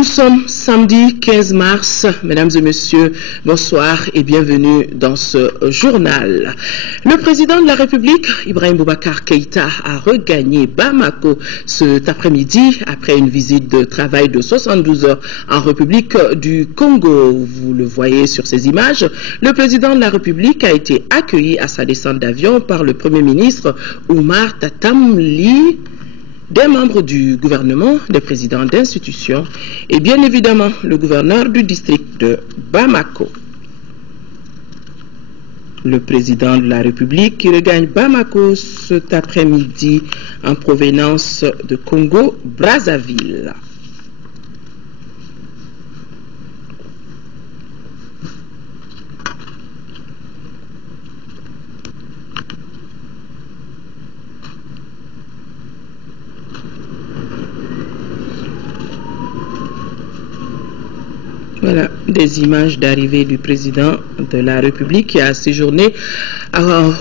Nous sommes samedi 15 mars. Mesdames et messieurs, bonsoir et bienvenue dans ce journal. Le président de la République, Ibrahim Boubacar Keïta, a regagné Bamako cet après-midi après une visite de travail de 72 heures en République du Congo. Vous le voyez sur ces images. Le président de la République a été accueilli à sa descente d'avion par le Premier ministre Oumar Tatamli, des membres du gouvernement, des présidents d'institutions et bien évidemment le gouverneur du district de Bamako. Le président de la République qui regagne Bamako cet après-midi en provenance de Congo-Brazzaville. Voilà des images d'arrivée du président de la République qui a séjourné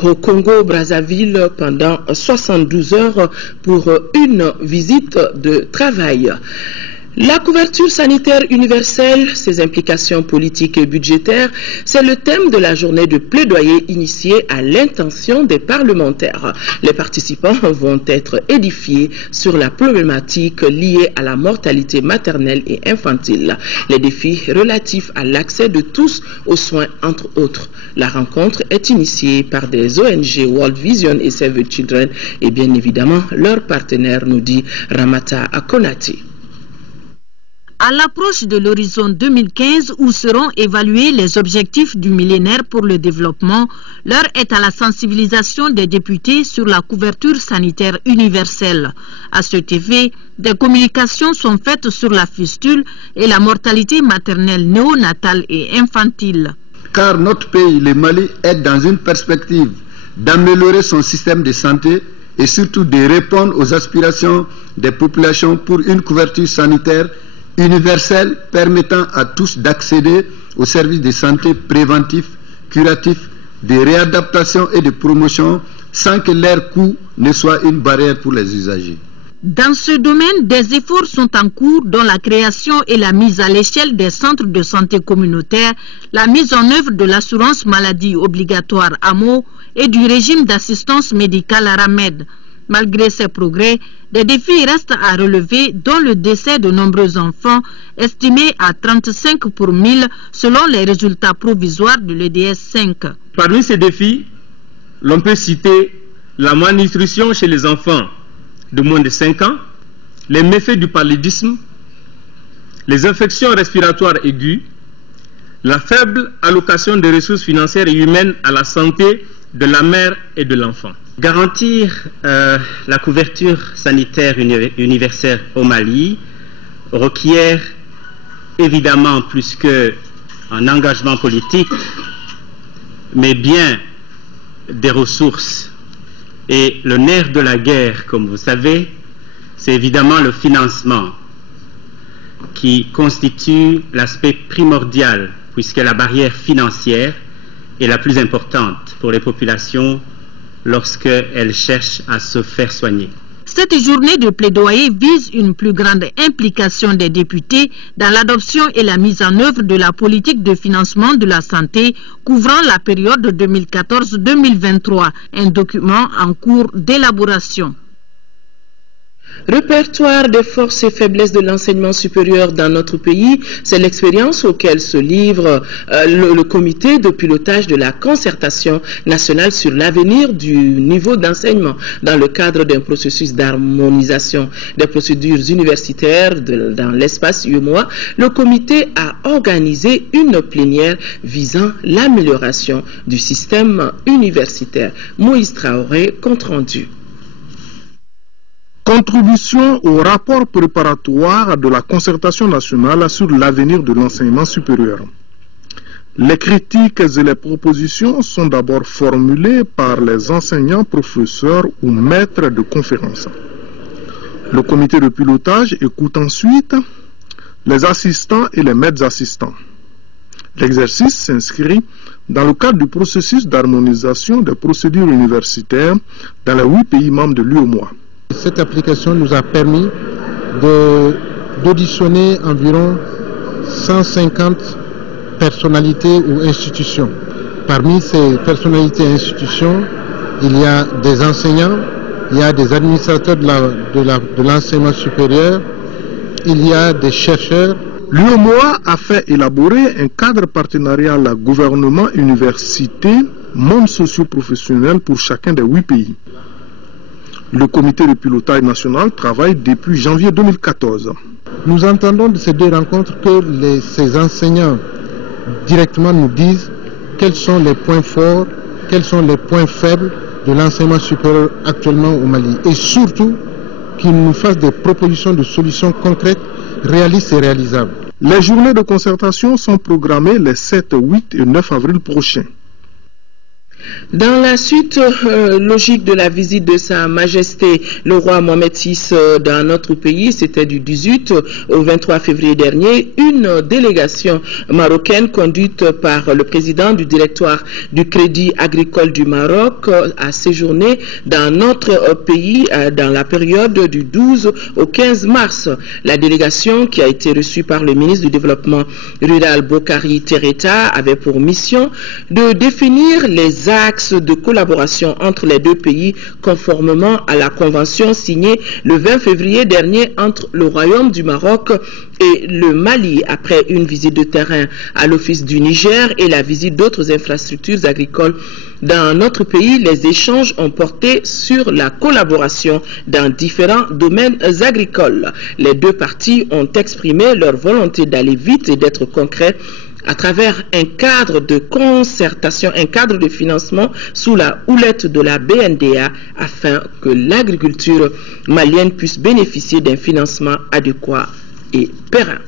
au Congo-Brazzaville pendant 72 heures pour une visite de travail. La couverture sanitaire universelle, ses implications politiques et budgétaires, c'est le thème de la journée de plaidoyer initiée à l'intention des parlementaires. Les participants vont être édifiés sur la problématique liée à la mortalité maternelle et infantile, les défis relatifs à l'accès de tous aux soins, entre autres. La rencontre est initiée par des ONG World Vision et Save the Children et bien évidemment leur partenaire, nous dit Ramata Konati. À l'approche de l'horizon 2015 où seront évalués les objectifs du millénaire pour le développement, l'heure est à la sensibilisation des députés sur la couverture sanitaire universelle. À cet effet, des communications sont faites sur la fistule et la mortalité maternelle néonatale et infantile. Car notre pays, le Mali, est dans une perspective d'améliorer son système de santé et surtout de répondre aux aspirations des populations pour une couverture sanitaire universelle permettant à tous d'accéder aux services de santé préventifs, curatifs, de réadaptation et de promotion sans que leur coût ne soit une barrière pour les usagers. Dans ce domaine, des efforts sont en cours dont la création et la mise à l'échelle des centres de santé communautaires, la mise en œuvre de l'assurance maladie obligatoire AMO et du régime d'assistance médicale RAMED. Malgré ces progrès, des défis restent à relever, dont le décès de nombreux enfants, estimé à 35 pour 1000 selon les résultats provisoires de l'EDS 5. Parmi ces défis, l'on peut citer la malnutrition chez les enfants de moins de 5 ans, les méfaits du paludisme, les infections respiratoires aiguës, la faible allocation de ressources financières et humaines à la santé de la mère et de l'enfant. Garantir la couverture sanitaire universelle au Mali requiert évidemment plus qu'un engagement politique, mais bien des ressources. Et le nerf de la guerre, comme vous savez, c'est évidemment le financement qui constitue l'aspect primordial, puisque la barrière financière est la plus importante pour les populations lorsqu'elles cherchent à se faire soigner. Cette journée de plaidoyer vise une plus grande implication des députés dans l'adoption et la mise en œuvre de la politique de financement de la santé couvrant la période 2014-2023, un document en cours d'élaboration. Répertoire des forces et faiblesses de l'enseignement supérieur dans notre pays, c'est l'expérience auquel se livre le comité de pilotage de la concertation nationale sur l'avenir du niveau d'enseignement dans le cadre d'un processus d'harmonisation des procédures universitaires dans l'espace UEMOA. Le comité a organisé une plénière visant l'amélioration du système universitaire. Moïse Traoré, compte rendu. Contribution au rapport préparatoire de la concertation nationale sur l'avenir de l'enseignement supérieur. Les critiques et les propositions sont d'abord formulées par les enseignants, professeurs ou maîtres de conférences. Le comité de pilotage écoute ensuite les assistants et les maîtres assistants. L'exercice s'inscrit dans le cadre du processus d'harmonisation des procédures universitaires dans les 8 pays membres de l'UEMOA. Cette application nous a permis de d'auditionner environ 150 personnalités ou institutions. Parmi ces personnalités et institutions, il y a des enseignants, il y a des administrateurs de l'enseignement supérieur, il y a des chercheurs. L'UEMOA a fait élaborer un cadre partenarial gouvernement, université, monde socio-professionnel pour chacun des 8 pays. Le comité de pilotage national travaille depuis janvier 2014. Nous entendons de ces 2 rencontres que ces enseignants directement nous disent quels sont les points forts, quels sont les points faibles de l'enseignement supérieur actuellement au Mali. Et surtout, qu'ils nous fassent des propositions de solutions concrètes, réalistes et réalisables. Les journées de concertation sont programmées les 7, 8 et 9 avril prochains. Dans la suite logique de la visite de Sa Majesté le roi Mohamed VI dans notre pays, c'était du 18 au 23 février dernier, une délégation marocaine conduite par le président du directoire du Crédit agricole du Maroc a séjourné dans notre pays dans la période du 12 au 15 mars. La délégation, qui a été reçue par le ministre du Développement rural Bokari Tereta, avait pour mission de définir les axes de collaboration entre les 2 pays conformément à la convention signée le 20 février dernier entre le Royaume du Maroc et le Mali après une visite de terrain à l'Office du Niger et la visite d'autres infrastructures agricoles dans notre pays. Les échanges ont porté sur la collaboration dans différents domaines agricoles. Les 2 parties ont exprimé leur volonté d'aller vite et d'être concrets à travers un cadre de concertation, un cadre de financement sous la houlette de la BNDA afin que l'agriculture malienne puisse bénéficier d'un financement adéquat et périn.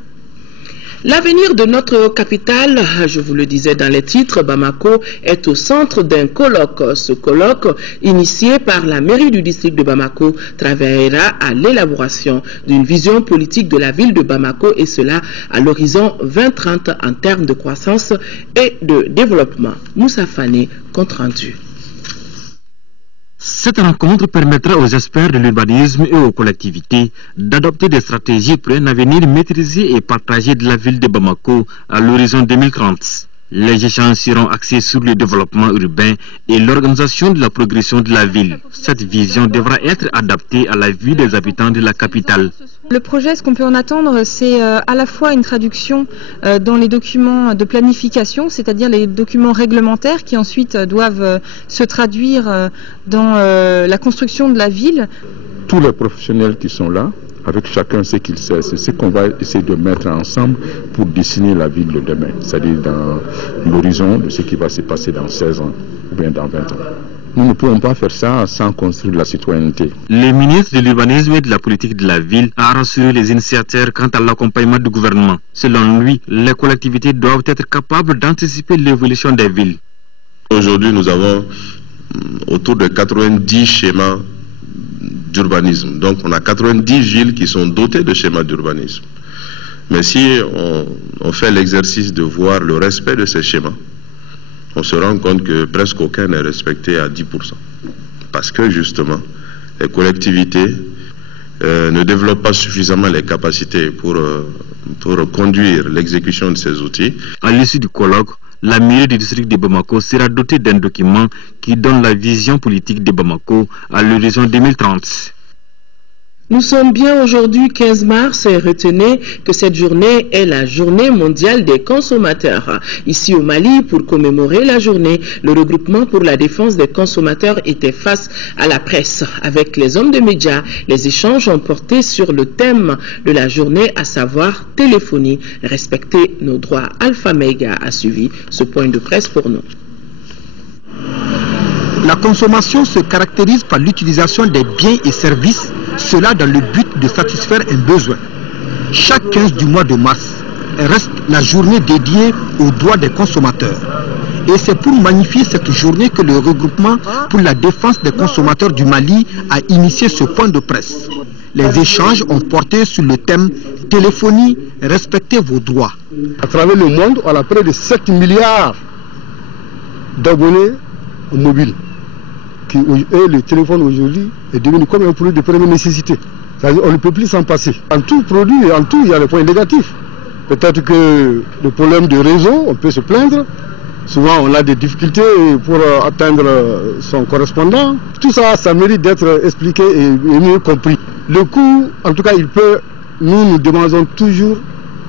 L'avenir de notre capitale, je vous le disais dans les titres, Bamako est au centre d'un colloque. Ce colloque, initié par la mairie du district de Bamako, travaillera à l'élaboration d'une vision politique de la ville de Bamako, et cela à l'horizon 2030 en termes de croissance et de développement. Moussa Fane, compte rendu. Cette rencontre permettra aux experts de l'urbanisme et aux collectivités d'adopter des stratégies pour un avenir maîtrisé et partagé de la ville de Bamako à l'horizon 2030. Les échanges seront axés sur le développement urbain et l'organisation de la progression de la ville. Cette vision devra être adaptée à la vie des habitants de la capitale. Le projet, ce qu'on peut en attendre, c'est à la fois une traduction dans les documents de planification, c'est-à-dire les documents réglementaires qui ensuite doivent se traduire dans la construction de la ville. Tous les professionnels qui sont là, avec chacun ce qu'il sait, c'est ce qu'on va essayer de mettre ensemble pour dessiner la ville de demain, c'est-à-dire dans l'horizon de ce qui va se passer dans 16 ans ou bien dans 20 ans. Nous ne pouvons pas faire ça sans construire la citoyenneté. Le ministre de l'urbanisme et de la politique de la ville a rassuré les initiateurs quant à l'accompagnement du gouvernement. Selon lui, les collectivités doivent être capables d'anticiper l'évolution des villes. Aujourd'hui, nous avons autour de 90 schémas d'urbanisme. Donc on a 90 villes qui sont dotées de schémas d'urbanisme. Mais si on fait l'exercice de voir le respect de ces schémas, on se rend compte que presque aucun n'est respecté à 10%. Parce que justement, les collectivités ne développent pas suffisamment les capacités pour conduire l'exécution de ces outils. À l'issue du colloque, la mairie du district de Bamako sera dotée d'un document qui donne la vision politique de Bamako à l'horizon 2030. Nous sommes bien aujourd'hui 15 mars et retenez que cette journée est la journée mondiale des consommateurs. Ici au Mali, pour commémorer la journée, le regroupement pour la défense des consommateurs était face à la presse. Avec les hommes de médias, les échanges ont porté sur le thème de la journée, à savoir téléphonie, respecter nos droits. Alpha Mega a suivi ce point de presse pour nous. La consommation se caractérise par l'utilisation des biens et services, cela dans le but de satisfaire un besoin. Chaque 15 du mois de mars reste la journée dédiée aux droits des consommateurs. Et c'est pour magnifier cette journée que le regroupement pour la défense des consommateurs du Mali a initié ce point de presse. Les échanges ont porté sur le thème « Téléphonie, respectez vos droits ». À travers le monde, on a près de 7 milliards d'abonnés mobiles. Et le téléphone aujourd'hui est devenu comme un produit de première nécessité. On ne peut plus s'en passer. En tout produit, en tout, il y a les points négatifs. Peut-être que le problème de réseau, on peut se plaindre. Souvent, on a des difficultés pour atteindre son correspondant. Tout ça, ça mérite d'être expliqué et mieux compris. Le coût, en tout cas, nous demandons toujours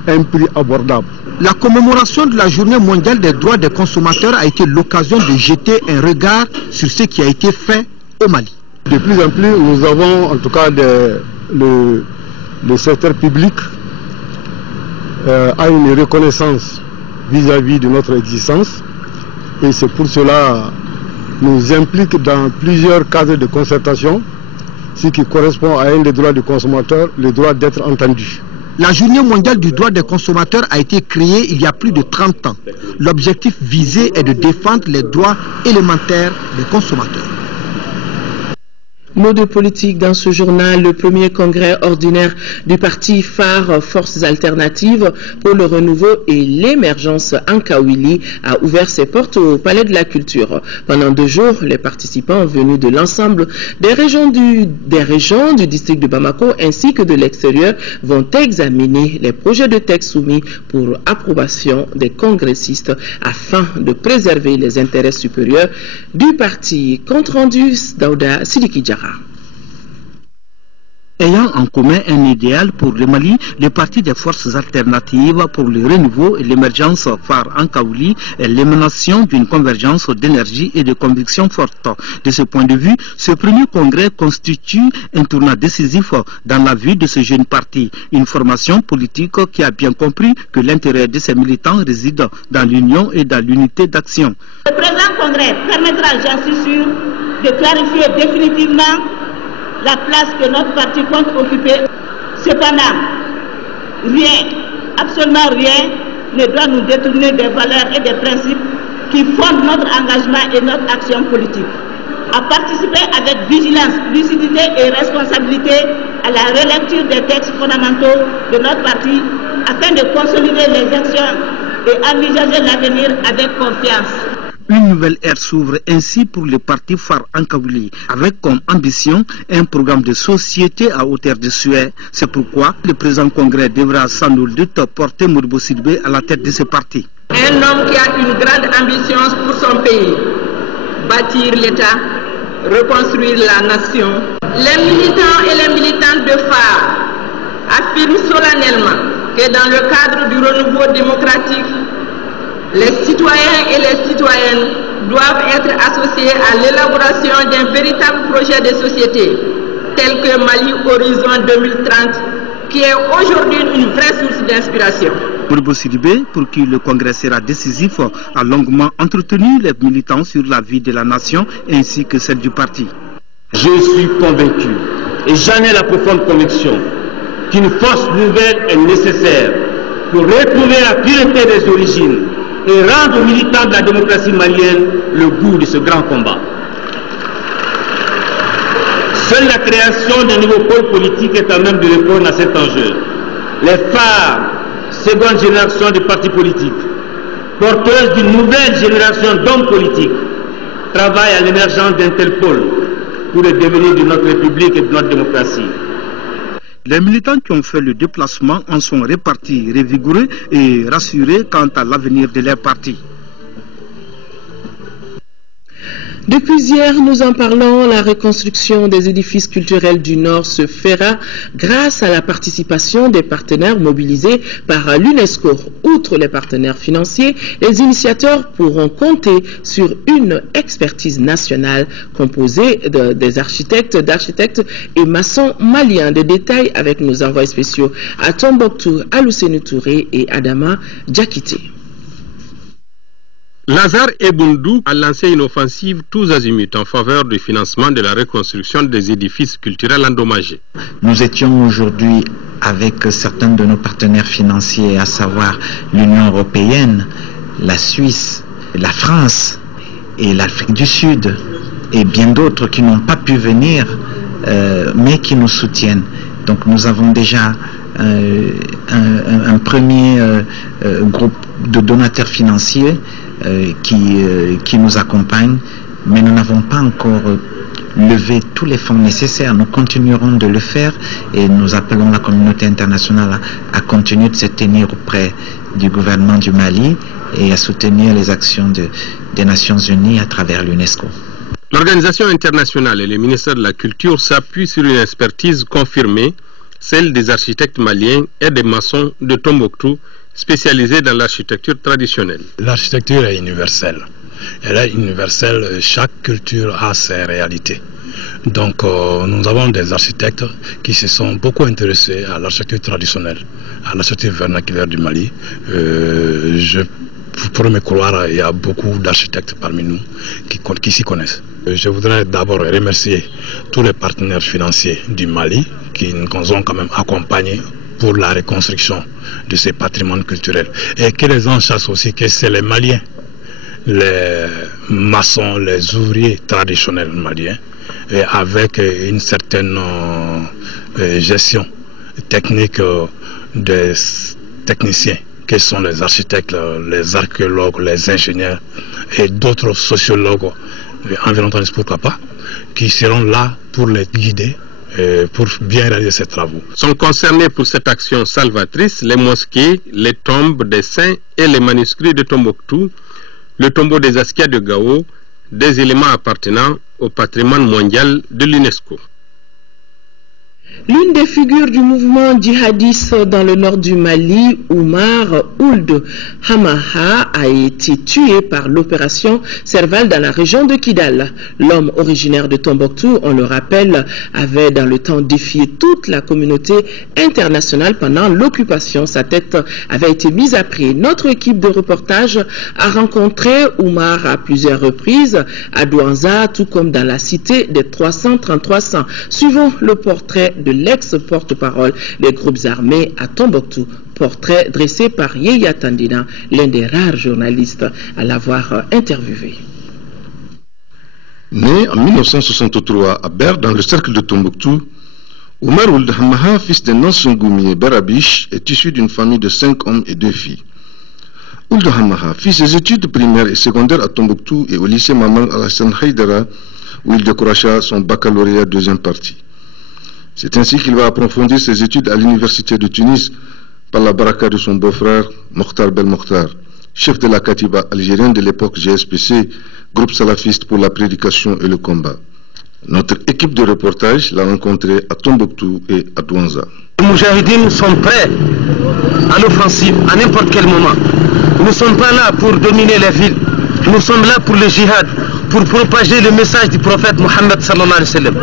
un prix abordable. La commémoration de la Journée mondiale des droits des consommateurs a été l'occasion de jeter un regard sur ce qui a été fait au Mali. De plus en plus, nous avons en tout cas le secteur public a une reconnaissance vis-à-vis de notre existence et c'est pour cela nous implique dans plusieurs cadres de concertation, ce qui correspond à un des droits du consommateur, le droit d'être entendu. La Journée mondiale du droit des consommateurs a été créée il y a plus de 30 ans. L'objectif visé est de défendre les droits élémentaires des consommateurs. Mot de politique dans ce journal, le premier congrès ordinaire du parti phare Forces Alternatives pour le renouveau et l'émergence Ankawili a ouvert ses portes au Palais de la Culture. Pendant 2 jours, les participants venus de l'ensemble des régions du district de Bamako ainsi que de l'extérieur vont examiner les projets de texte soumis pour approbation des congressistes afin de préserver les intérêts supérieurs du parti. Compte rendu Daouda Sidiki Diarra. Ayant en commun un idéal pour le Mali, le parti des forces alternatives pour le renouveau et l'émergence phare Ankawili est l'émanation d'une convergence d'énergie et de convictions fortes. De ce point de vue, ce premier congrès constitue un tournant décisif dans la vie de ce jeune parti, une formation politique qui a bien compris que l'intérêt de ses militants réside dans l'union et dans l'unité d'action. Le présent congrès permettra, j'en suis sûr, de clarifier définitivement la place que notre parti compte occuper. Cependant, rien, absolument rien, ne doit nous détourner des valeurs et des principes qui fondent notre engagement et notre action politique. À participer avec vigilance, lucidité et responsabilité à la relecture des textes fondamentaux de notre parti afin de consolider les actions et envisager l'avenir avec confiance. Une nouvelle ère s'ouvre ainsi pour le parti phare Ankawili, avec comme ambition un programme de société à hauteur de souhait. C'est pourquoi le présent congrès devra sans nul doute porter Modibo Sidibé à la tête de ce parti. Un homme qui a une grande ambition pour son pays, bâtir l'État, reconstruire la nation. Les militants et les militantes de phare affirment solennellement que dans le cadre du renouveau démocratique, les citoyens et les citoyennes doivent être associés à l'élaboration d'un véritable projet de société, tel que Mali Horizon 2030, qui est aujourd'hui une vraie source d'inspiration. Modibo Sidibé, pour qui le congrès sera décisif, a longuement entretenu les militants sur la vie de la nation ainsi que celle du parti. Je suis convaincu, et j'en ai la profonde conviction, qu'une force nouvelle est nécessaire pour retrouver la pureté des origines et rendre aux militants de la démocratie malienne le goût de ce grand combat. Seule la création d'un nouveau pôle politique est à même de répondre à cet enjeu. Les phares, seconde génération de partis politiques, porteuses d'une nouvelle génération d'hommes politiques, travaillent à l'émergence d'un tel pôle pour le devenir de notre République et de notre démocratie. Les militants qui ont fait le déplacement en sont répartis, revigorés et rassurés quant à l'avenir de leur parti. Depuis hier, nous en parlons, la reconstruction des édifices culturels du Nord se fera grâce à la participation des partenaires mobilisés par l'UNESCO. Outre les partenaires financiers, les initiateurs pourront compter sur une expertise nationale composée des architectes et maçons maliens. Des détails avec nos envoyés spéciaux à Tombouctou, Alousseni Touré et Adama Diakité. Lazare Ebundou a lancé une offensive tous azimuts en faveur du financement de la reconstruction des édifices culturels endommagés. Nous étions aujourd'hui avec certains de nos partenaires financiers, à savoir l'Union européenne, la Suisse, la France et l'Afrique du Sud, et bien d'autres qui n'ont pas pu venir, mais qui nous soutiennent. Donc nous avons déjà un premier groupe de donateurs financiers qui nous accompagnent, mais nous n'avons pas encore lever tous les fonds nécessaires. Nous continuerons de le faire et nous appelons la communauté internationale à continuer de se tenir auprès du gouvernement du Mali et à soutenir les actions des Nations Unies à travers l'UNESCO. L'organisation internationale et le ministère de la Culture s'appuient sur une expertise confirmée, celle des architectes maliens et des maçons de Tombouctou, spécialisés dans l'architecture traditionnelle. L'architecture est universelle. Elle est universelle, chaque culture a ses réalités. Donc nous avons des architectes qui se sont beaucoup intéressés à l'architecture traditionnelle, à l'architecture vernaculaire du Mali. Pour me croire, il y a beaucoup d'architectes parmi nous qui s'y connaissent. Je voudrais d'abord remercier tous les partenaires financiers du Mali qui nous ont quand même accompagnés pour la reconstruction de ces patrimoines culturels. Et que les gens sachent aussi que c'est les Maliens, les maçons, les ouvriers traditionnels maliens, et avec une certaine gestion technique des techniciens, qui sont les architectes, les archéologues, les ingénieurs et d'autres sociologues, environnementalistes pourquoi pas, qui seront là pour les guider pour bien réaliser ces travaux. Sont concernés pour cette action salvatrice les mosquées, les tombes des saints et les manuscrits de Tombouctou, le tombeau des Askia de Gao, des éléments appartenant au patrimoine mondial de l'UNESCO. L'une des figures du mouvement djihadiste dans le nord du Mali, Oumar Ould Hamaha, a été tué par l'opération Serval dans la région de Kidal. L'homme originaire de Tombouctou, on le rappelle, avait dans le temps défié toute la communauté internationale pendant l'occupation. Sa tête avait été mise à prix. Notre équipe de reportage a rencontré Oumar à plusieurs reprises à Douanza, tout comme dans la cité des 333 sangs. Suivons le portrait de l'ex-porte-parole des groupes armés à Tombouctou, portrait dressé par Yeya Tandina, l'un des rares journalistes à l'avoir interviewé. Né en 1963 à Ber, dans le cercle de Tombouctou, Oumar Ould Hamaha, fils d'un ancien goumier berabiche, est issu d'une famille de 5 hommes et 2 filles. Ould Hamaha fit ses études primaires et secondaires à Tombouctou et au lycée Maman Al-Hassan Haïdara, où il décrocha son baccalauréat deuxième partie. C'est ainsi qu'il va approfondir ses études à l'université de Tunis par la baraka de son beau-frère Mokhtar Bel Mokhtar, chef de la Katiba algérienne de l'époque GSPC, groupe salafiste pour la prédication et le combat. Notre équipe de reportage l'a rencontré à Tombouctou et à Douanza. Les Moujahidines sont prêts à l'offensive à n'importe quel moment. Nous ne sommes pas là pour dominer les villes. Nous sommes là pour le djihad, pour propager le message du prophète Mohammed sallallahu alayhi wa sallam.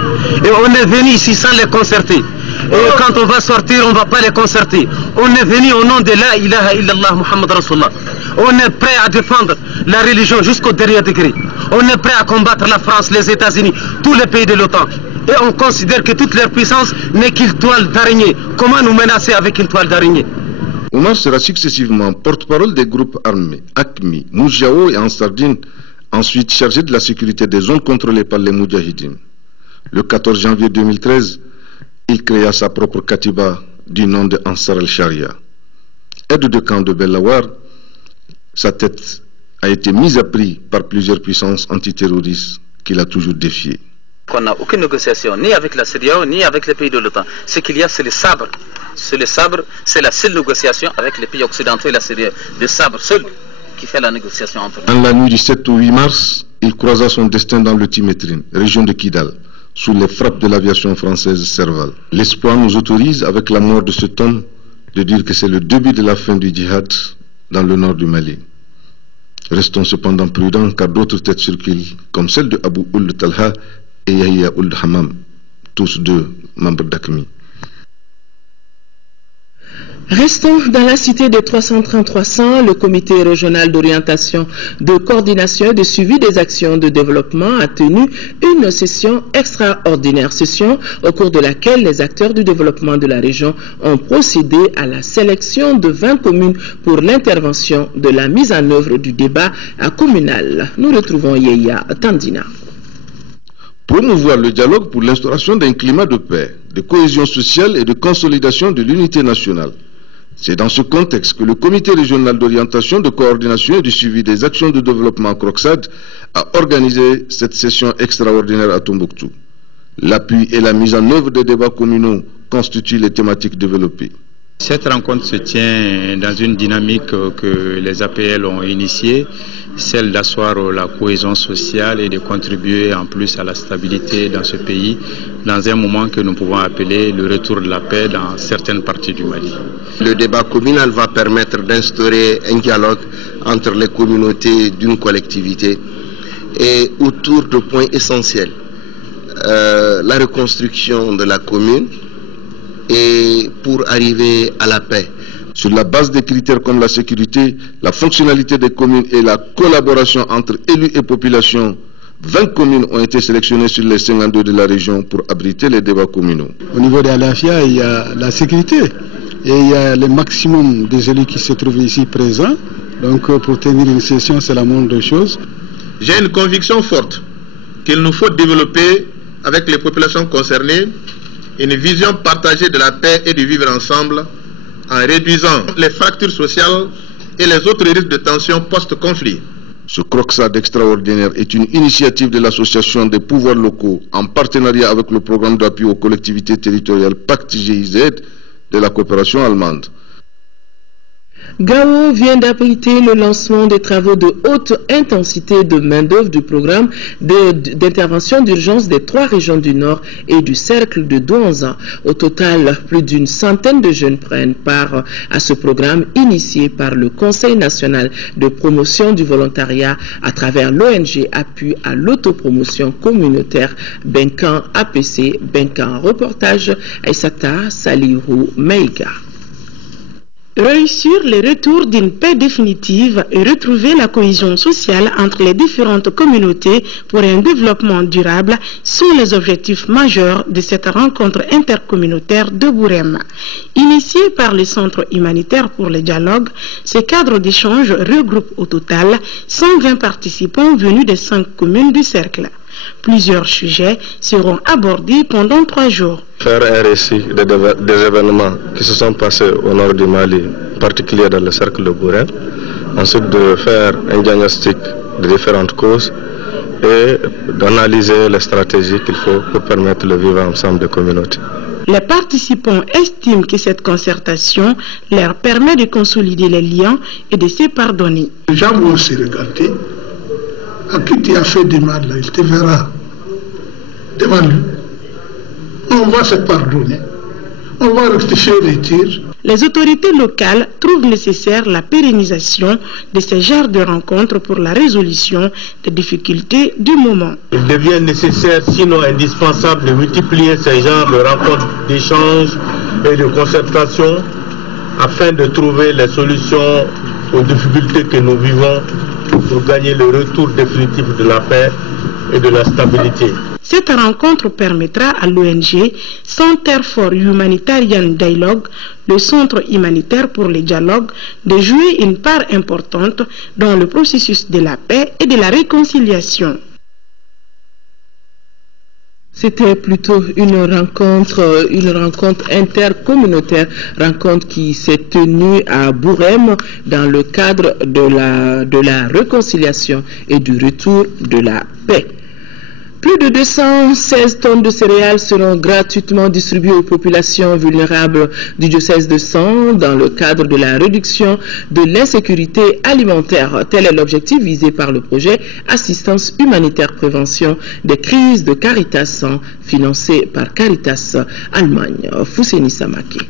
Et on est venu ici sans les concerter. Et quand on va sortir, on ne va pas les concerter. On est venu au nom de la ilaha illallah Muhammad Rasulullah. On est prêt à défendre la religion jusqu'au dernier degré. On est prêt à combattre la France, les États-Unis, tous les pays de l'OTAN. Et on considère que toute leur puissance n'est qu'une toile d'araignée. Comment nous menacer avec une toile d'araignée? Oumar sera successivement porte-parole des groupes armés ACMI, Moujao et Ansardine, ensuite chargé de la sécurité des zones contrôlées par les Moudjahidines. Le 14 janvier 2013, il créa sa propre Katiba du nom de Ansar al-Sharia. Aide de camp de Bellawar, sa tête a été mise à prix par plusieurs puissances antiterroristes qu'il a toujours défiées. On n'a aucune négociation, ni avec la CEDEAO, ni avec les pays de l'OTAN. Ce qu'il y a, c'est le sabre. C'est le sabre, c'est la seule négociation avec les pays occidentaux et la CEDEAO. Le sabre seul qui fait la négociation entre nous. En la nuit du 7 au 8 mars, il croisa son destin dans le Timétrine, région de Kidal, sous les frappes de l'aviation française Serval. L'espoir nous autorise, avec la mort de cet homme, de dire que c'est le début de la fin du djihad dans le nord du Mali. Restons cependant prudents, car d'autres têtes circulent, comme celle de Abou Ould Talha et Yahya Ould Hammam, tous deux membres d'ACMI. Restons dans la cité des 333 sangs. Le comité régional d'orientation, de coordination et de suivi des actions de développement a tenu une session extraordinaire. Session au cours de laquelle les acteurs du développement de la région ont procédé à la sélection de 20 communes pour l'intervention de la mise en œuvre du débat communal. Nous retrouvons Yeya Tandina. Promouvoir le dialogue pour l'instauration d'un climat de paix, de cohésion sociale et de consolidation de l'unité nationale. C'est dans ce contexte que le Comité régional d'orientation, de coordination et de suivi des actions de développement CROCSAD a organisé cette session extraordinaire à Tombouctou. L'appui et la mise en œuvre des débats communaux constituent les thématiques développées. Cette rencontre se tient dans une dynamique que les APL ont initiée, celle d'asseoir la cohésion sociale et de contribuer en plus à la stabilité dans ce pays, dans un moment que nous pouvons appeler le retour de la paix dans certaines parties du Mali. Le débat communal va permettre d'instaurer un dialogue entre les communautés d'une collectivité et autour de points essentiels. La reconstruction de la commune et pour arriver à la paix. Sur la base des critères comme la sécurité, la fonctionnalité des communes et la collaboration entre élus et population, 20 communes ont été sélectionnées sur les 52 de la région pour abriter les débats communaux. Au niveau de l'AFIA, il y a la sécurité et il y a le maximum des élus qui se trouvent ici présents. Donc pour tenir une session, c'est la moindre des choses. J'ai une conviction forte qu'il nous faut développer avec les populations concernées une vision partagée de la paix et du vivre ensemble en réduisant les fractures sociales et les autres risques de tension post-conflit. Ce CROCSAD extraordinaire est une initiative de l'Association des pouvoirs locaux en partenariat avec le programme d'appui aux collectivités territoriales Pacte GIZ de la coopération allemande. Gao vient d'abriter le lancement des travaux de haute intensité de main-d'œuvre du programme d'intervention d'urgence des 3 régions du Nord et du cercle de Douanza. Au total, plus d'une centaine de jeunes prennent part à ce programme initié par le Conseil national de promotion du volontariat à travers l'ONG Appui à l'autopromotion communautaire Benkan APC Benkan. Reportage Aïssata Salihou Meiga. Réussir le retour d'une paix définitive et retrouver la cohésion sociale entre les différentes communautés pour un développement durable sont les objectifs majeurs de cette rencontre intercommunautaire de Bourem. Initiée par le Centre humanitaire pour le dialogue, ce cadre d'échange regroupe au total 120 participants venus des 5 communes du cercle. Plusieurs sujets seront abordés pendant 3 jours. Faire un récit des événements qui se sont passés au nord du Mali, en particulier dans le cercle de Bourem. Ensuite, de faire un diagnostic de différentes causes et d'analyser les stratégies qu'il faut pour permettre le vivre ensemble des communautés. Les participants estiment que cette concertation leur permet de consolider les liens et de se pardonner. Les gens vont se regarder. À qui tu as fait du mal, là, il te verra devant lui. On va se pardonner. On va rectifier les tirs. Les autorités locales trouvent nécessaire la pérennisation de ces genres de rencontres pour la résolution des difficultés du moment. Il devient nécessaire, sinon indispensable, de multiplier ces genres de rencontres d'échange et de concertation afin de trouver les solutions aux difficultés que nous vivons pour gagner le retour définitif de la paix et de la stabilité. Cette rencontre permettra à l'ONG Center for Humanitarian Dialogue, le centre humanitaire pour le dialogue, de jouer une part importante dans le processus de la paix et de la réconciliation. C'était plutôt une rencontre intercommunautaire, rencontre qui s'est tenue à Bourem dans le cadre de la réconciliation et du retour de la paix. Plus de 216 tonnes de céréales seront gratuitement distribuées aux populations vulnérables du diocèse de Sens dans le cadre de la réduction de l'insécurité alimentaire. Tel est l'objectif visé par le projet Assistance humanitaire prévention des crises de Caritas Sens, financé par Caritas Allemagne. Fousseni Samake.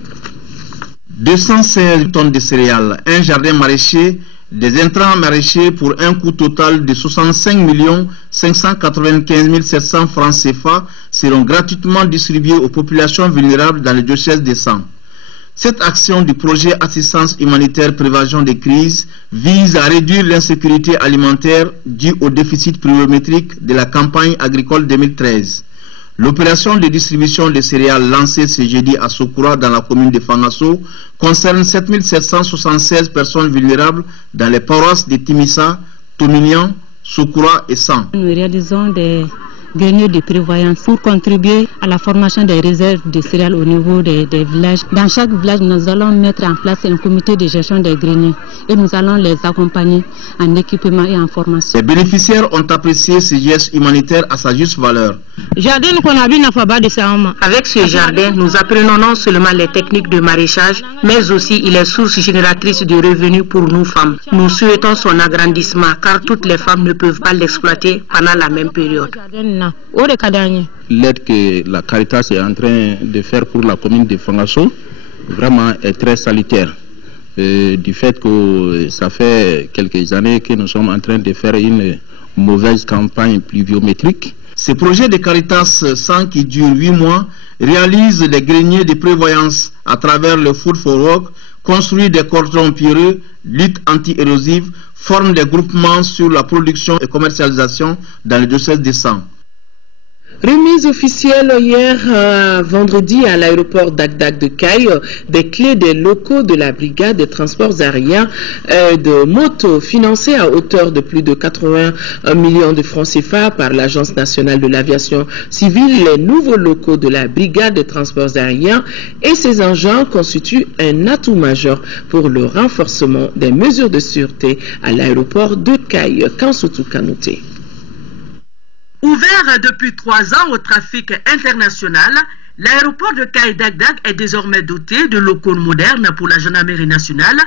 216 tonnes de céréales, un jardin maraîcher, des intrants maraîchers pour un coût total de 65 595 700 francs CFA seront gratuitement distribués aux populations vulnérables dans le diocèse de Sens. Cette action du projet Assistance humanitaire prévention des crises vise à réduire l'insécurité alimentaire due au déficit pluviométrique de la campagne agricole 2013. L'opération de distribution de céréales lancée ce jeudi à Sokoura dans la commune de Fangasso concerne 7 776 personnes vulnérables dans les paroisses de Timissa, Tomignan, Sokoura et Sens. Nous réalisons des grenier de prévoyance pour contribuer à la formation des réserves de céréales au niveau des villages. Dans chaque village, nous allons mettre en place un comité de gestion des greniers et nous allons les accompagner en équipement et en formation. Les bénéficiaires ont apprécié ce geste humanitaire à sa juste valeur. Avec ce jardin, nous apprenons non seulement les techniques de maraîchage, mais aussi il est source génératrice de revenus pour nous femmes. Nous souhaitons son agrandissement car toutes les femmes ne peuvent pas l'exploiter pendant la même période. L'aide que la Caritas est en train de faire pour la commune de Fangasso vraiment est très salutaire. Du fait que ça fait quelques années que nous sommes en train de faire une mauvaise campagne pluviométrique. Ce projet de Caritas 100 qui dure 8 mois réalise des greniers de prévoyance à travers le Food for Work, construit des cordons pierreux, lutte anti-érosive, forme des groupements sur la production et commercialisation dans le diocèse de Sang. Remise officielle hier vendredi à l'aéroport d'Agdag de Caille des clés des locaux de la brigade des transports aériens de motos financés à hauteur de plus de 81 millions de francs CFA par l'Agence nationale de l'aviation civile. Les nouveaux locaux de la brigade des transports aériens et ses engins constituent un atout majeur pour le renforcement des mesures de sûreté à l'aéroport de Caille. Kansoutou Kanouté. Ouvert depuis 3 ans au trafic international, l'aéroport de Caille Dagdag est désormais doté de locaux modernes pour la gendarmerie nationale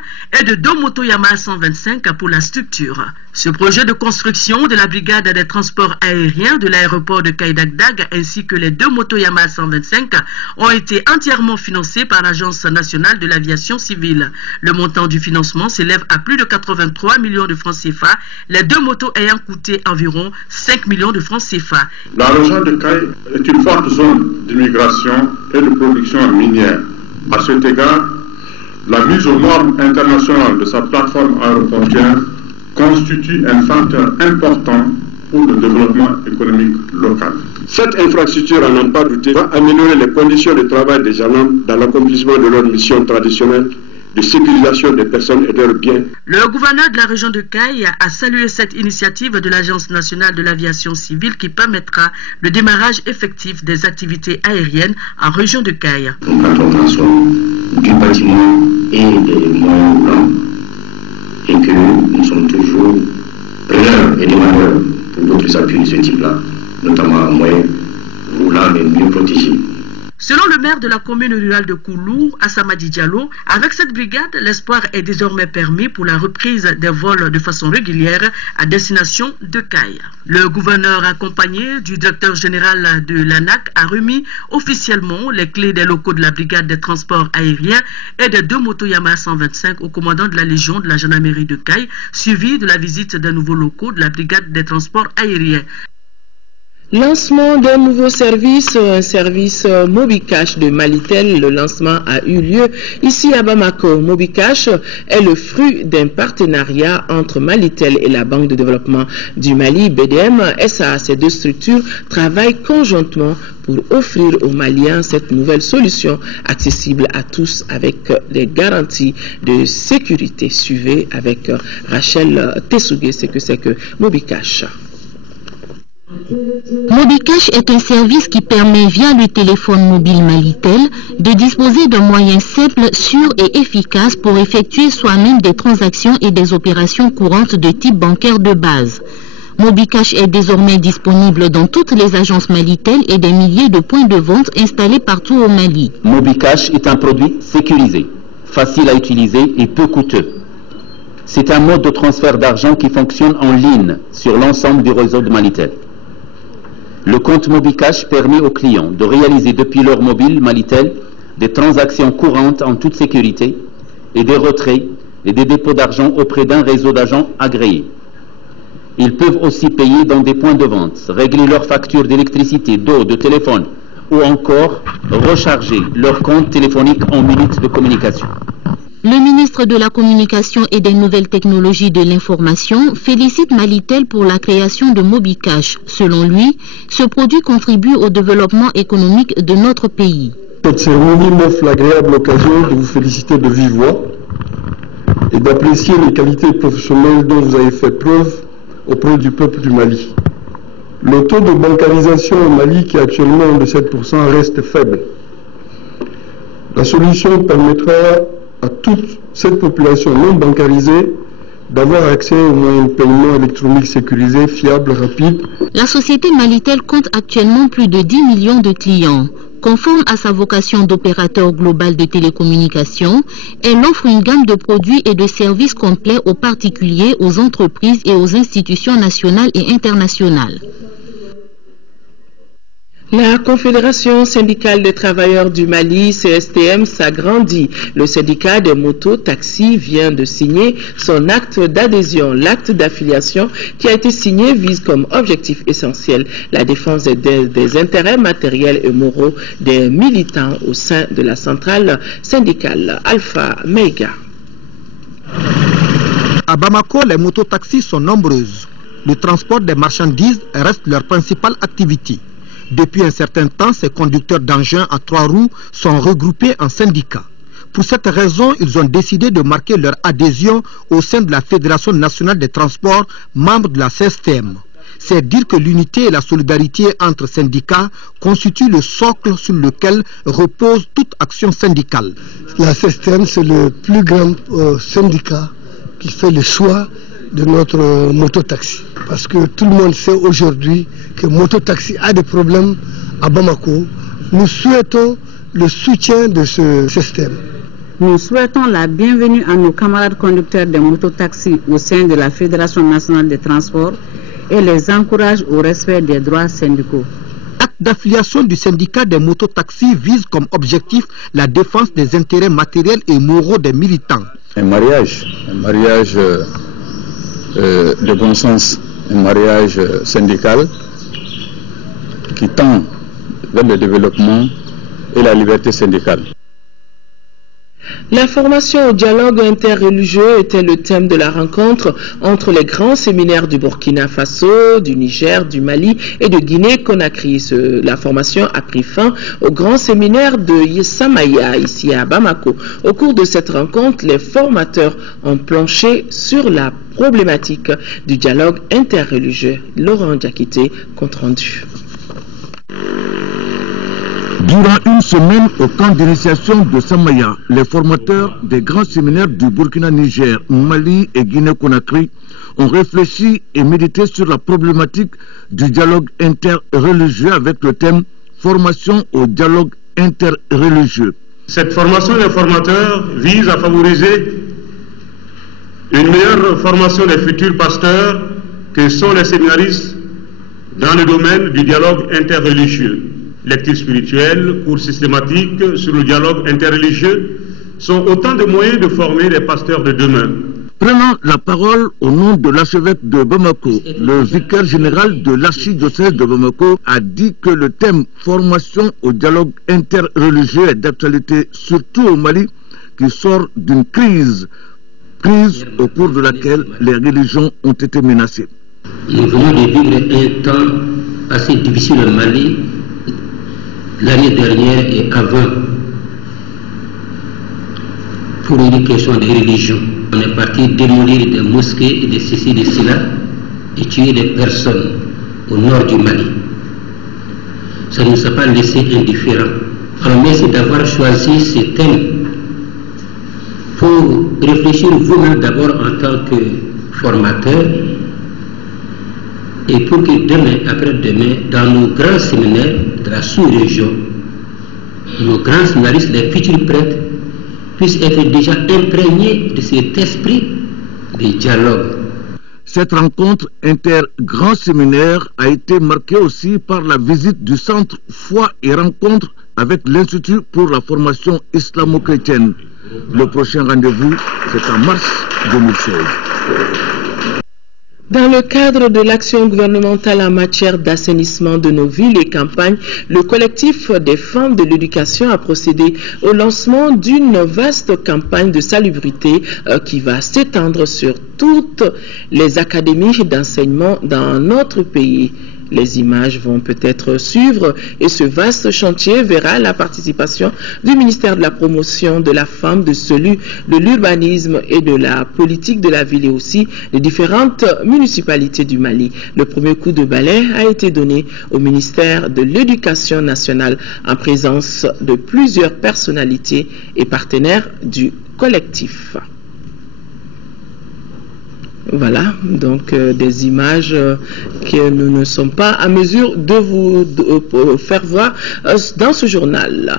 et de 2 motos Yamaha 125 pour la structure. Ce projet de construction de la brigade des transports aériens de l'aéroport de Caille Dagdag ainsi que les 2 motos Yamaha 125 ont été entièrement financés par l'Agence nationale de l'aviation civile. Le montant du financement s'élève à plus de 83 millions de francs CFA, les 2 motos ayant coûté environ 5 millions de francs CFA. La région de Caille est une forte zone d'immigration et de production minière. À cet égard, la mise aux normes internationales de sa plateforme aéroportuaire constitue un facteur important pour le développement économique local. Cette infrastructure, à n'en pas douter, va améliorer les conditions de travail des gendarmes dans l'accomplissement de leur mission traditionnelle de sécurisation des personnes et de leurs biens. Le gouverneur de la région de Caille a salué cette initiative de l'Agence nationale de l'aviation civile qui permettra le démarrage effectif des activités aériennes en région de Caille. Quand on conçoit du bâtiment et des moyens blancs, et que nous sommes toujours preneurs et demandeurs pour d'autres appuis de ce type-là, notamment en moyens roulants mais mieux protégés. Selon le maire de la commune rurale de Koulou, Assamadi Diallo, avec cette brigade, l'espoir est désormais permis pour la reprise des vols de façon régulière à destination de Caille. Le gouverneur accompagné du directeur général de l'ANAC a remis officiellement les clés des locaux de la brigade des transports aériens et des 2 motos Yamaha 125 au commandant de la Légion de la gendarmerie de Caille, suivi de la visite des nouveaux locaux de la brigade des transports aériens. Lancement d'un nouveau service, un service Mobicash de Malitel. Le lancement a eu lieu ici à Bamako. Mobicash est le fruit d'un partenariat entre Malitel et la Banque de développement du Mali, BDM SA. Ces 2 structures travaillent conjointement pour offrir aux Maliens cette nouvelle solution accessible à tous avec des garanties de sécurité. Suivez avec Rachel Tessougué ce que c'est que Mobicash. Mobicash est un service qui permet via le téléphone mobile Malitel de disposer d'un moyen simple, sûr et efficace pour effectuer soi-même des transactions et des opérations courantes de type bancaire de base. Mobicash est désormais disponible dans toutes les agences Malitel et des milliers de points de vente installés partout au Mali. Mobicash est un produit sécurisé, facile à utiliser et peu coûteux. C'est un mode de transfert d'argent qui fonctionne en ligne sur l'ensemble du réseau de Malitel. Le compte Mobicash permet aux clients de réaliser depuis leur mobile Malitel des transactions courantes en toute sécurité et des retraits et des dépôts d'argent auprès d'un réseau d'agents agréés. Ils peuvent aussi payer dans des points de vente, régler leurs factures d'électricité, d'eau, de téléphone ou encore recharger leur compte téléphonique en minutes de communication. Le ministre de la Communication et des Nouvelles Technologies de l'Information félicite Malitel pour la création de Mobicash. Selon lui, ce produit contribue au développement économique de notre pays. Cette cérémonie m'offre l'agréable occasion de vous féliciter de vive voix et d'apprécier les qualités professionnelles dont vous avez fait preuve auprès du peuple du Mali. Le taux de bancarisation au Mali, qui est actuellement de 7%, reste faible. La solution permettra à toute cette population non bancarisée d'avoir accès aux moyens de paiement électroniques sécurisés, fiables, rapides. La société Malitel compte actuellement plus de 10 millions de clients. Conforme à sa vocation d'opérateur global de télécommunications, elle offre une gamme de produits et de services complets aux particuliers, aux entreprises et aux institutions nationales et internationales. La Confédération syndicale des travailleurs du Mali, CSTM, s'agrandit. Le syndicat des motos-taxis vient de signer son acte d'adhésion. L'acte d'affiliation qui a été signé vise comme objectif essentiel la défense des intérêts matériels et moraux des militants au sein de la centrale syndicale Alpha Mega. À Bamako, les motos-taxis sont nombreuses. Le transport des marchandises reste leur principale activité. Depuis un certain temps, ces conducteurs d'engins à 3 roues sont regroupés en syndicats. Pour cette raison, ils ont décidé de marquer leur adhésion au sein de la Fédération nationale des transports, membre de la CSTM. C'est dire que l'unité et la solidarité entre syndicats constituent le socle sur lequel repose toute action syndicale. La CSTM, c'est le plus grand syndicat qui fait le choix de notre mototaxi. Parce que tout le monde sait aujourd'hui que mototaxi a des problèmes à Bamako. Nous souhaitons le soutien de ce système. Nous souhaitons la bienvenue à nos camarades conducteurs des mototaxis au sein de la Fédération nationale des transports et les encourage au respect des droits syndicaux. L'acte d'affiliation du syndicat des mototaxis vise comme objectif la défense des intérêts matériels et moraux des militants. Un mariage de bon sens, un mariage syndical qui tend vers le développement et la liberté syndicale. La formation au dialogue interreligieux était le thème de la rencontre entre les grands séminaires du Burkina Faso, du Niger, du Mali et de Guinée-Conakry. La formation a pris fin au grand séminaire de Yessamaya, ici à Bamako. Au cours de cette rencontre, les formateurs ont planché sur la problématique du dialogue interreligieux. Laurent Diakité, compte rendu. Durant une semaine au camp d'initiation de Samaya, les formateurs des grands séminaires du Burkina, Niger, Mali et Guinée-Conakry ont réfléchi et médité sur la problématique du dialogue interreligieux avec le thème « Formation au dialogue interreligieux ». Cette formation des formateurs vise à favoriser une meilleure formation des futurs pasteurs que sont les séminaristes dans le domaine du dialogue interreligieux. Lecture spirituelle, cours systématiques sur le dialogue interreligieux sont autant de moyens de former les pasteurs de demain. Prenant la parole au nom de l'archevêque de Bamako, le vicaire général de l'archidiocèse de Bamako a dit que le thème formation au dialogue interreligieux est d'actualité, surtout au Mali, qui sort d'une crise au cours de laquelle les religions ont été menacées. Nous venons de vivre un temps assez difficile au Mali. L'année dernière et avant, pour une question de religion, on est parti démolir des mosquées et de ceci, de cela, et tuer des personnes au nord du Mali. Ça ne nous a pas laissé indifférents. Alors merci d'avoir choisi ce thème pour réfléchir vous-même d'abord en tant que formateur et pour que demain, après-demain, dans nos grands séminaires de la sous-région, nos grands séminaristes, les futurs prêtres, puissent être déjà imprégnés de cet esprit de dialogue. Cette rencontre inter-grand séminaire a été marquée aussi par la visite du centre Foi et Rencontre avec l'Institut pour la formation islamo-chrétienne. Le prochain rendez-vous, c'est en mars 2016. Dans le cadre de l'action gouvernementale en matière d'assainissement de nos villes et campagnes, le collectif des femmes de l'éducation a procédé au lancement d'une vaste campagne de salubrité qui va s'étendre sur toutes les académies d'enseignement dans notre pays. Les images vont peut-être suivre et ce vaste chantier verra la participation du ministère de la Promotion de la Femme, de celui de l'urbanisme et de la politique de la ville et aussi les différentes municipalités du Mali. Le premier coup de balai a été donné au ministère de l'Éducation nationale en présence de plusieurs personnalités et partenaires du collectif. Voilà, donc des images que nous ne sommes pas à mesure de vous faire voir dans ce journal.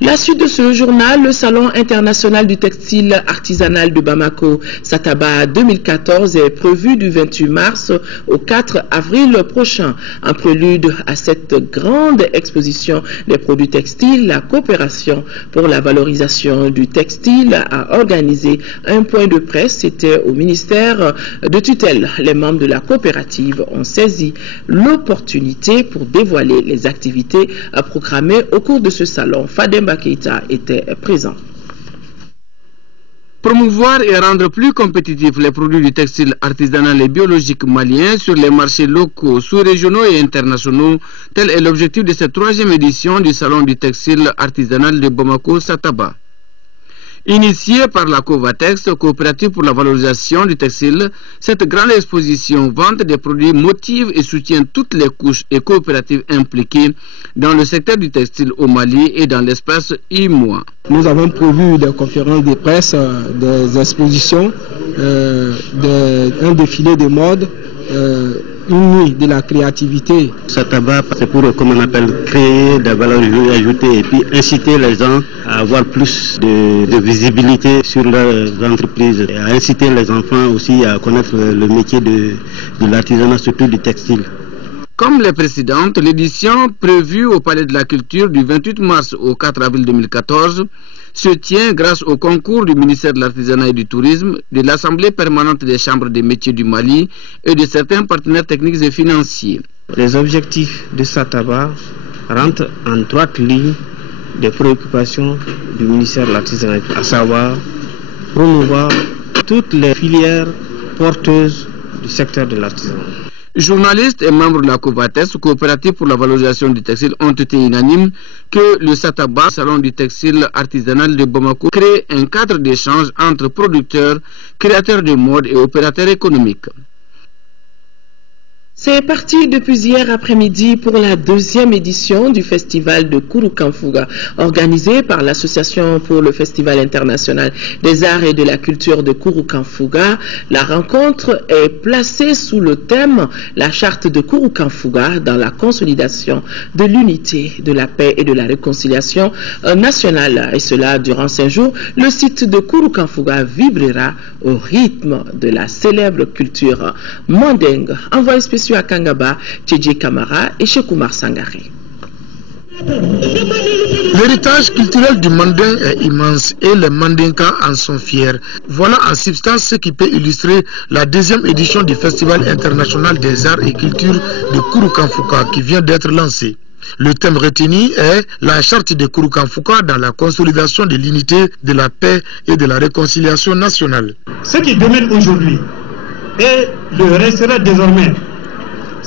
La suite de ce journal, le Salon international du textile artisanal de Bamako, Sataba 2014, est prévu du 28 mars au 4 avril prochain. En prélude à cette grande exposition des produits textiles, la coopération pour la valorisation du textile a organisé un point de presse. C'était au ministère de tutelle. Les membres de la coopérative ont saisi l'opportunité pour dévoiler les activités programmées au cours de ce salon. Fademba Keita était présent. Promouvoir et rendre plus compétitifs les produits du textile artisanal et biologique malien sur les marchés locaux, sous-régionaux et internationaux, tel est l'objectif de cette 3e édition du Salon du textile artisanal de Bamako-Sataba. Initiée par la Covatex, coopérative pour la valorisation du textile, cette grande exposition vente des produits motive et soutient toutes les couches et coopératives impliquées dans le secteur du textile au Mali et dans l'espace IMOA. Nous avons prévu des conférences de presse, des expositions, un défilé de mode, une nuit de la créativité. Sataba, c'est pour, comme on appelle, créer des valeurs ajoutées et puis inciter les gens à avoir plus de visibilité sur leurs entreprises et à inciter les enfants aussi à connaître le métier de l'artisanat, surtout du textile. Comme les précédentes, l'édition prévue au Palais de la Culture du 28 mars au 4 avril 2014 se tient grâce au concours du ministère de l'Artisanat et du Tourisme, de l'Assemblée permanente des chambres des métiers du Mali et de certains partenaires techniques et financiers. Les objectifs de Sataba rentrent en droite ligne des préoccupations du ministère de l'Artisanat, à savoir promouvoir toutes les filières porteuses du secteur de l'artisanat. Journalistes et membres de la Covatex, coopérative pour la valorisation du textile, ont été unanimes que le Sataba, salon du textile artisanal de Bamako, crée un cadre d'échange entre producteurs, créateurs de mode et opérateurs économiques. C'est parti depuis hier après-midi pour la 2e édition du festival de Kouroukanfouga, organisé par l'Association pour le Festival international des arts et de la culture de Kouroukanfouga. La rencontre est placée sous le thème « La charte de Kouroukanfouga dans la consolidation de l'unité, de la paix et de la réconciliation nationale ». Et cela durant 5 jours, le site de Kouroukanfouga vibrera au rythme de la célèbre culture mandingue. Envoyé spécial à Kangaba, Tchédji Kamara et Chekoumar Sangaré. L'héritage culturel du mandin est immense et les mandinkas en sont fiers. Voilà en substance ce qui peut illustrer la 2e édition du Festival international des arts et cultures de Kouroukanfouga qui vient d'être lancé. Le thème retenu est la charte de Kouroukanfouga dans la consolidation de l'unité, de la paix et de la réconciliation nationale. Ce qui domine aujourd'hui et le restera désormais,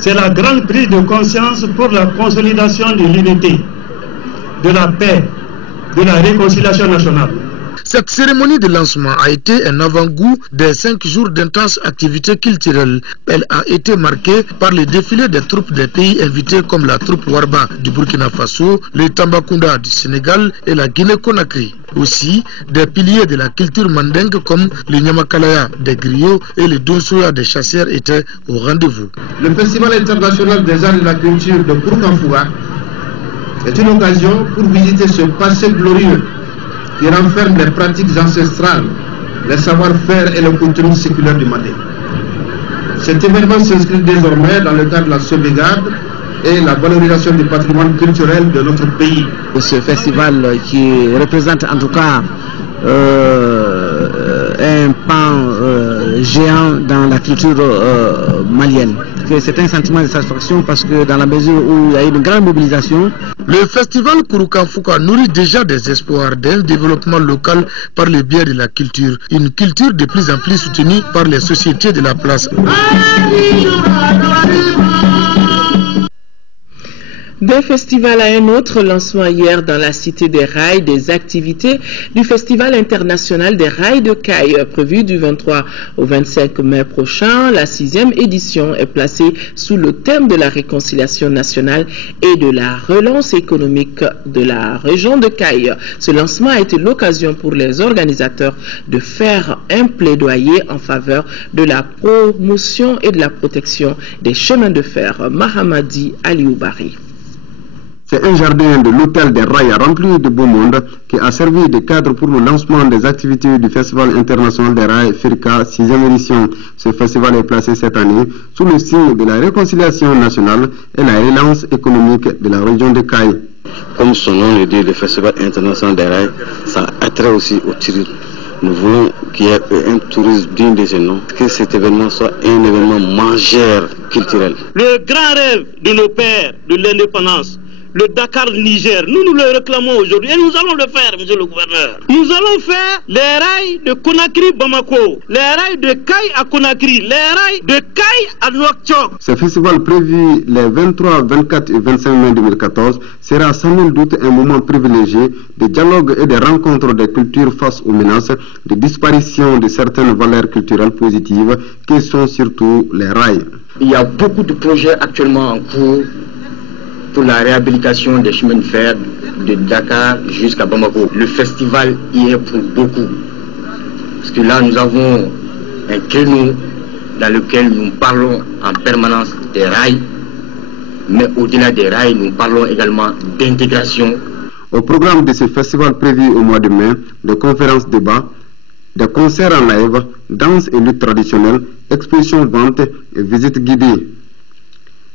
c'est la grande prise de conscience pour la consolidation de l'unité, de la paix, de la réconciliation nationale. Cette cérémonie de lancement a été un avant-goût des 5 jours d'intenses activités culturelles. Elle a été marquée par le défilé des troupes des pays invités comme la troupe Warba du Burkina Faso, le Tambacounda du Sénégal et la Guinée-Conakry. Aussi, des piliers de la culture mandingue comme le Nyamakalaya des griots et le Donsoya des chasseurs étaient au rendez-vous. Le Festival international des arts et de la culture de Kouroukanfouga est une occasion pour visiter ce passé glorieux qui renferme les pratiques ancestrales, les savoir-faire et le contenu séculaire du Mali. Cet événement s'inscrit désormais dans le cadre de la sauvegarde et la valorisation du patrimoine culturel de notre pays. Ce festival qui représente en tout cas un pan géant dans la culture malienne. C'est un sentiment de satisfaction parce que dans la mesure où il y a eu une grande mobilisation. Le festival Kouroukanfouga nourrit déjà des espoirs d'un développement local par le biais de la culture. Une culture de plus en plus soutenue par les sociétés de la place. D'un festival à un autre, lancement hier dans la Cité des Rails des activités du Festival international des rails de Caille, prévu du 23 au 25 mai prochain. La 6e édition est placée sous le thème de la réconciliation nationale et de la relance économique de la région de Caille. Ce lancement a été l'occasion pour les organisateurs de faire un plaidoyer en faveur de la promotion et de la protection des chemins de fer. Mahamadi Alioubari. C'est un jardin de l'hôtel des rails rempli de beau monde qui a servi de cadre pour le lancement des activités du Festival international des rails FIRCA 6e édition. Ce festival est placé cette année sous le signe de la réconciliation nationale et la relance économique de la région de Caille. Comme son nom le dit, le Festival international des rails, ça a trait aussi au tourisme. Nous voulons qu'il y ait un tourisme digne de ce nom, que cet événement soit un événement majeur culturel. Le grand rêve de nos pères de l'indépendance, le Dakar-Niger, nous le réclamons aujourd'hui et nous allons le faire, monsieur le gouverneur. Nous allons faire les rails de Conakry-Bamako, les rails de Caille à Conakry, les rails de Caille à Nouakchott. Ce festival prévu les 23, 24 et 25 mai 2014 sera sans nul doute un moment privilégié de dialogue et de rencontres des cultures face aux menaces de disparition de certaines valeurs culturelles positives qui sont surtout les rails. Il y a beaucoup de projets actuellement en cours pour la réhabilitation des chemins de fer de Dakar jusqu'à Bamako. Le festival y est pour beaucoup. Parce que là, nous avons un créneau dans lequel nous parlons en permanence des rails, mais au-delà des rails, nous parlons également d'intégration. Au programme de ce festival prévu au mois de mai, des conférences débats, des concerts en live, danse et lutte traditionnelle, expositions vente et visites guidées.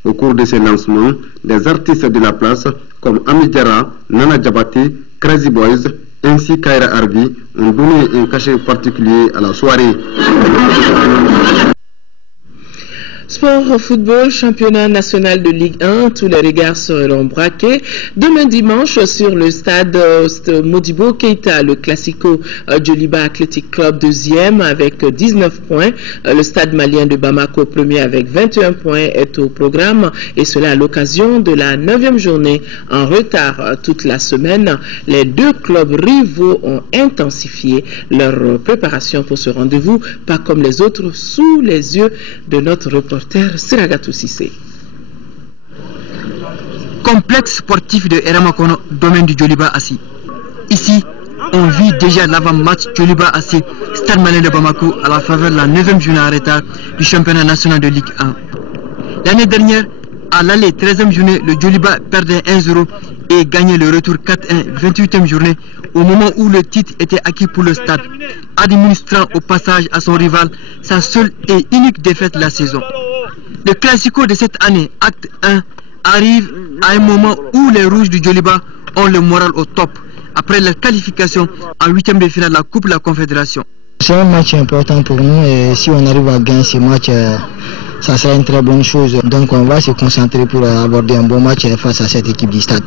Au cours de ces lancements, des artistes de la place comme Amidjara, Nana Djabati, Crazy Boys ainsi qu'Aira Arbi ont donné un cachet particulier à la soirée. Sport, football, championnat national de Ligue 1, tous les regards seront braqués demain dimanche sur le stade Modibo Keïta, le Classico Djoliba Athletic Club 2e avec 19 points. Le stade malien de Bamako premier avec 21 points est au programme et cela à l'occasion de la 9e journée en retard toute la semaine. Les deux clubs rivaux ont intensifié leur préparation pour ce rendez-vous, pas comme les autres, sous les yeux de notre reporter Siragatou Sissé. Complexe sportif de Eramakono, domaine du Djoliba Assi. Ici, on vit déjà l'avant-match Djoliba Assi, Stade Malien de Bamako, à la faveur de la 9e journée en retard du championnat national de Ligue 1. L'année dernière, à l'aller 13e journée, le Djoliba perdait 1-0 et gagnait le retour 4-1, 28e journée, au moment où le titre était acquis pour le stade, administrant au passage à son rival sa seule et unique défaite de la saison. Le Classico de cette année, acte 1, arrive à un moment où les Rouges du Djoliba ont le moral au top, après leur qualification en 8e de finale de la Coupe de la Confédération. C'est un match important pour nous et si on arrive à gagner ce match, ça sera une très bonne chose. Donc on va se concentrer pour aborder un bon match face à cette équipe du stade.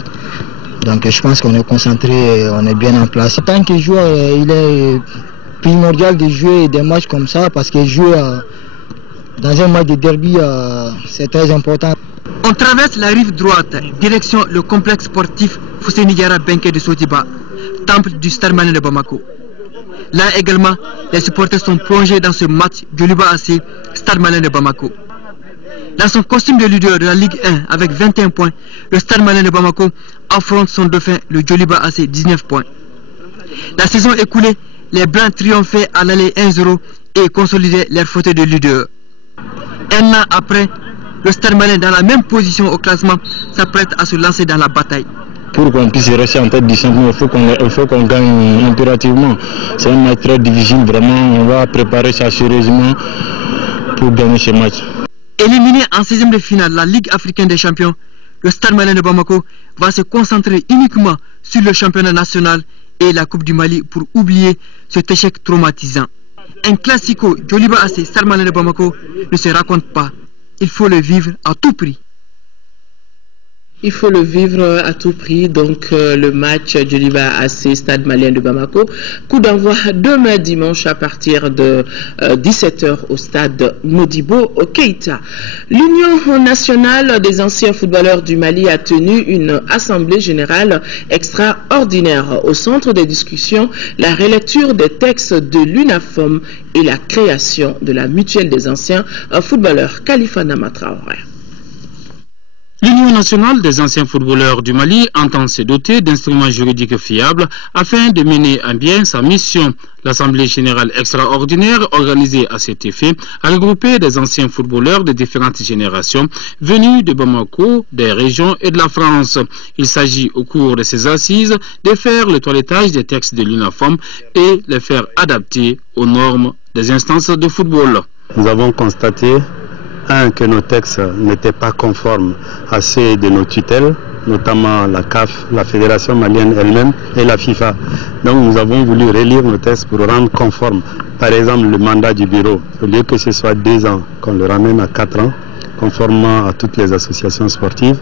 Donc je pense qu'on est concentré, on est bien en place. En tant que joueur, il est primordial de jouer des matchs comme ça parce que jouer dans un match de derby, c'est très important. On traverse la rive droite, direction le complexe sportif Fousséni Diarra Benké de Sotiba, temple du Stade Malien de Bamako. Là également, les supporters sont plongés dans ce match Djoliba Assi, Stade Malien de Bamako. Dans son costume de leader de la Ligue 1 avec 21 points, le Stade Malien de Bamako affronte son dauphin, le Djoliba Assi, 19 points. La saison écoulée, les Blancs triomphaient à l'aller 1-0 et consolidaient leur fauteuil de leader. Un an après, le Stade Malien dans la même position au classement s'apprête à se lancer dans la bataille. Pour qu'on puisse rester en tête du championnat, il faut qu'on gagne impérativement. C'est un match très difficile, vraiment, on va préparer ça sérieusement pour gagner ce match. Éliminé en 16e de finale la Ligue africaine des champions, le Stade Malien de Bamako va se concentrer uniquement sur le championnat national et la Coupe du Mali pour oublier cet échec traumatisant. Un classico Djoliba Assi, Stade Malien de Bamako ne se raconte pas. Il faut le vivre à tout prix. Il faut le vivre à tout prix. Donc le match Djoliba AC Stade Malien de Bamako. Coup d'envoi demain dimanche à partir de 17h au stade Modibo Keïta. L'Union nationale des anciens footballeurs du Mali a tenu une assemblée générale extraordinaire. Au centre des discussions, la relecture des textes de l'UNAFOM et la création de la mutuelle des anciens footballeurs. Khalifa Namatraoré. L'Union nationale des anciens footballeurs du Mali entend se doter d'instruments juridiques fiables afin de mener à bien sa mission. L'Assemblée générale extraordinaire organisée à cet effet a regroupé des anciens footballeurs de différentes générations venus de Bamako, des régions et de la France. Il s'agit au cours de ces assises de faire le toilettage des textes de l'UNAFOM et les faire adapter aux normes des instances de football. Nous avons constaté que nos textes n'étaient pas conformes à ceux de nos tutelles, notamment la CAF, la Fédération malienne elle-même et la FIFA. Donc nous avons voulu relire nos textes pour rendre conforme, par exemple, le mandat du bureau. Au lieu que ce soit 2 ans, qu'on le ramène à 4 ans, conformément à toutes les associations sportives.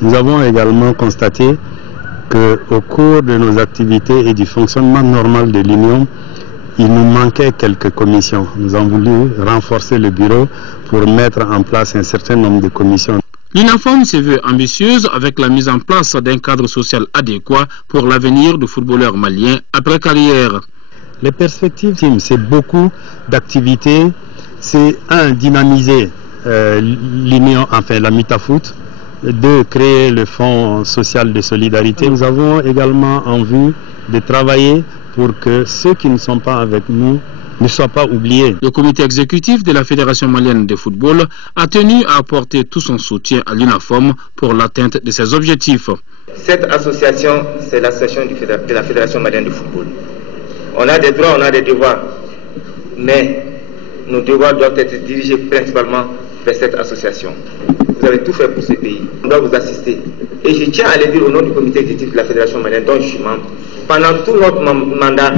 Nous avons également constaté qu'au cours de nos activités et du fonctionnement normal de l'Union, il nous manquait quelques commissions. Nous avons voulu renforcer le bureau pour mettre en place un certain nombre de commissions. L'UNAFOM se veut ambitieuse avec la mise en place d'un cadre social adéquat pour l'avenir du footballeur malien après carrière. Les perspectives, c'est beaucoup d'activités. C'est dynamiser l'Union, enfin la Mitafoot, 2, créer le fonds social de solidarité. Nous avons également en vue de travailler pour que ceux qui ne sont pas avec nous ne soient pas oubliés. Le comité exécutif de la Fédération malienne de football a tenu à apporter tout son soutien à l'UNAFOM pour l'atteinte de ses objectifs. Cette association, c'est l'association de la Fédération malienne de football. On a des droits, on a des devoirs, mais nos devoirs doivent être dirigés principalement vers cette association. Vous avez tout fait pour ce pays, on doit vous assister. Et je tiens à le dire au nom du comité exécutif de la Fédération malienne dont je suis membre. Pendant tout notre mandat,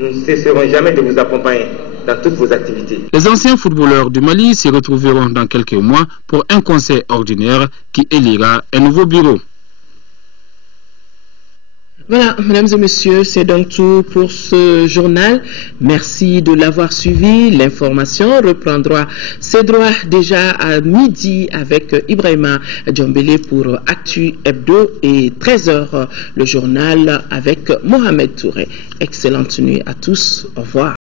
nous ne cesserons jamais de vous accompagner dans toutes vos activités. Les anciens footballeurs du Mali se retrouveront dans quelques mois pour un conseil ordinaire qui élira un nouveau bureau. Voilà, mesdames et messieurs, c'est donc tout pour ce journal. Merci de l'avoir suivi. L'information reprendra ses droits déjà à midi avec Ibrahima Djombele pour Actu Hebdo et 13h le journal avec Mohamed Touré. Excellente nuit à tous. Au revoir.